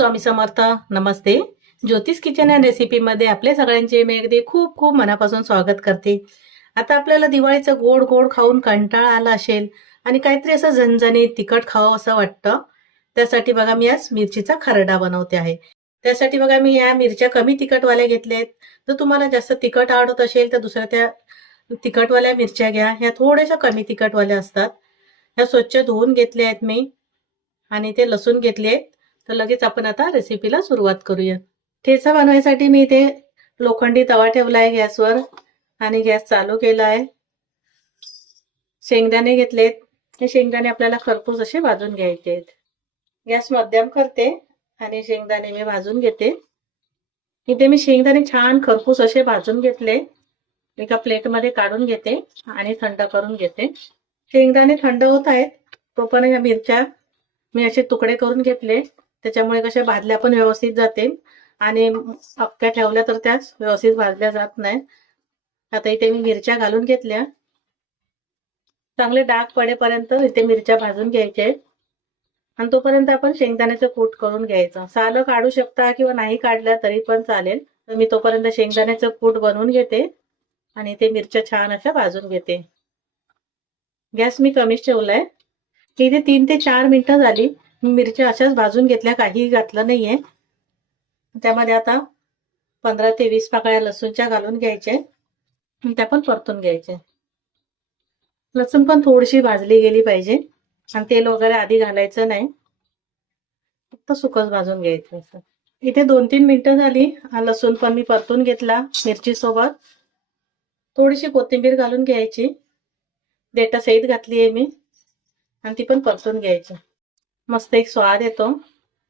स्वामी समर्थ नमस्ते. ज्योतिष kitchen and रेसिपीमध्ये आपल्या सगळ्यांचे मी अगदी खूप खूप मनापासून स्वागत करते. आता आपल्याला दिवाळीचं गोड गोड खाऊन कंटाळा आला असेल आणि काहीतरी असं झणझणीत तिखट खावं असं वाटतं त्यासाठी बघा मी आज मिरचीचा खरडा बनवते आहे. त्यासाठी बघा मी या मिरच्या कमी तिखटवाल्या घेतल्या आहेत जर तुम्हाला जास्त तिखट आवडत असेल तर दुसऱ्या त्या तिखटवाल्या मिरच्या घ्या. ह्या थोड्याशा कमी तिखटवाल्या असतात. ह्या स्वच्छ धुवून घेतल्या आहेत मी. आणि ते लसूण घेतले आहेत तर लगेच आपण आता रेसिपीला सुरुवात करूया. ठेचा बनवायसाठी मी इथे लोखंडी तवा ठेवला आहे गॅसवर आणि गॅस चालू केला आहे शेंगदाणे घेतलेत. हे शेंगदाणे आपल्याला खरपूस असे भाजून घ्यायचे आहेत. गॅस मध्यम करते आणि शेंगदाणे मी भाजून घेते. इथे मी शेंगदाणे छान खरपूस असे भाजून घेतले. एका प्लेटमध्ये काढून घेते आणि थंड करून घेते. शेंगदाणे थंड होत आहेत. तोपर्यंत या मिरच्या मी असे तुकडे करून घेतले. त्याच्यामुळे कशा भाजल्या पण व्यवस्थित जातील. आणि अख्ख्या ठेवल्या तर त्याच व्यवस्थित भाजल्या जात नाही. आता इथे मी मिरच्या घालून घेतल्या. चांगले डाग पडेपर्यंत इथे मिरच्या भाजून घ्यायच्या आहेत आणि तोपर्यंत आपण शेंगदाण्याचं कूट करून घ्यायचं. सालं काढू शकता किंवा नाही काढल्या तरी पण चालेल. तर मी तोपर्यंत शेंगदाण्याचं कूट बनवून घेते. आणि ते मिरच्या छान अशा भाजून घेते. गॅस मी कमीच ठेवलाय. इथे तीन ते चार मिनिटं झाली. मिरच्या अशाच भाजून घेतल्या काहीही घातलं नाहीये. त्यामध्ये आता पंधरा ते वीस पाकळ्या लसूणच्या घालून घ्यायचे. त्या पण परतून घ्यायचे. लसूण पण थोडीशी भाजली गेली पाहिजे. आणि तेल वगैरे आधी घालायचं नाही. फक्त सुकच भाजून घ्यायचं असं. इथे दोन तीन मिनिटं झाली. हा लसूण पण मी परतून घेतला मिरची सोबत थोडीशी कोथिंबीर घालून घ्यायची. डेटा सहित घातली आहे मी. आणि ती पण परतून घ्यायची. मस्त एक स्वाद येतो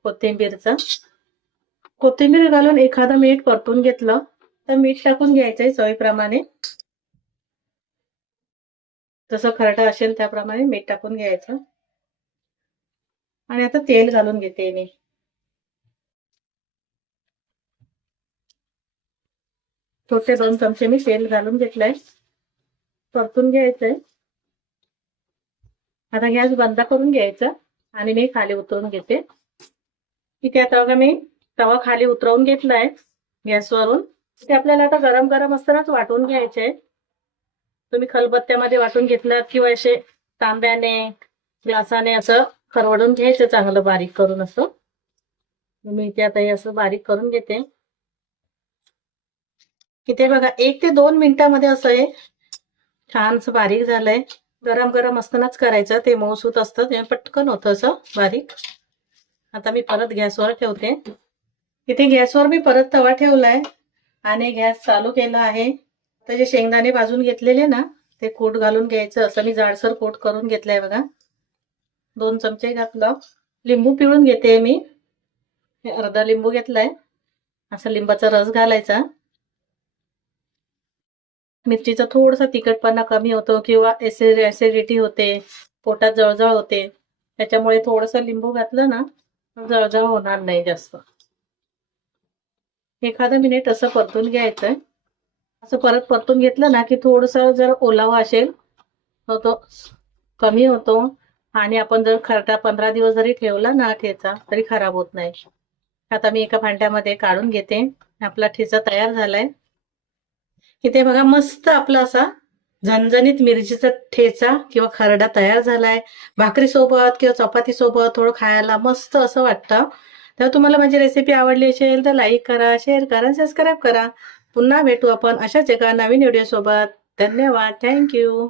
कोथिंबीरचा. कोथिंबीर घालून एखादं मीठ परतून घेतलं तर मीठ टाकून घ्यायचंय चवीप्रमाणे. जसं खरडा असेल त्याप्रमाणे मीठ टाकून घ्यायचं. आणि आता तेल घालून घेते मी. छोटे दोन चमचे मी तेल घालून घेतलंय. परतून घ्यायचंय. आता गॅस बंद करून घ्यायचा. आणि मी खाली उतरून घेते. इथे आता मी तवा खाली उतरवून घेतलाय गॅसवरून. ते आपल्याला आता गरम गरम असतानाच वाटून घ्यायचे. तुम्ही खलबत्त्यामध्ये वाटून घेतलं किंवा असे तांब्याने ग्लासाने असं खरवडून घ्यायचं चांगलं बारीक करून असं. मी इथे आता हे असं बारीक करून घेते. इथे बघा एक ते दोन मिनिटामध्ये असं हे छान असं बारीक झालंय. गरम गरम असतानाच करायचं. ते मऊसूत असतं. ते पटकन होतं असं बारीक. आता मी परत गॅसवर ठेवते. इथे गॅसवर मी परत तवा ठेवलाय. आणि गॅस चालू केला आहे. तर जे शेंगदाणे भाजून घेतलेले ना ते कोट घालून घ्यायचं. असं मी जाडसर कोट करून घेतलंय बघा. दोन चमचे घातलं. लिंबू पिळून घेते मी. अर्धा लिंबू घेतलाय. असं लिंबाचा रस घालायचा. मिरचीचा थोडासा तिखटपणा कमी होतो किंवा ऍसिडिटी होते पोटात जळजळ होते त्याच्यामुळे थोडस लिंबू घातलं ना जळजळ होणार नाही जास्त. एखादं मिनिट असं परतून घ्यायचंय. असं परत परतून घेतलं ना की थोडस जर ओलावा असेल तर तो कमी होतो आणि आपण जर खरटा पंधरा दिवस जरी ठेवला ना ठेचा तरी खराब होत नाही. आता मी एका भांड्यामध्ये काढून घेते. आपला ठेचा तयार झालाय. इथे बघा मस्त आपला असा झणझणीत मिरचीचा ठेचा किंवा खरडा तयार झालाय. भाकरी सोबत किंवा चपाती सोबत थोडं खायला मस्त असं वाटतं. तर तुम्हाला माझी रेसिपी आवडली असेल तर लाईक करा शेअर करा सबस्क्राईब करा. पुन्हा भेटू आपण अशाच एका नवीन व्हिडिओ सोबत. धन्यवाद. थँक्यू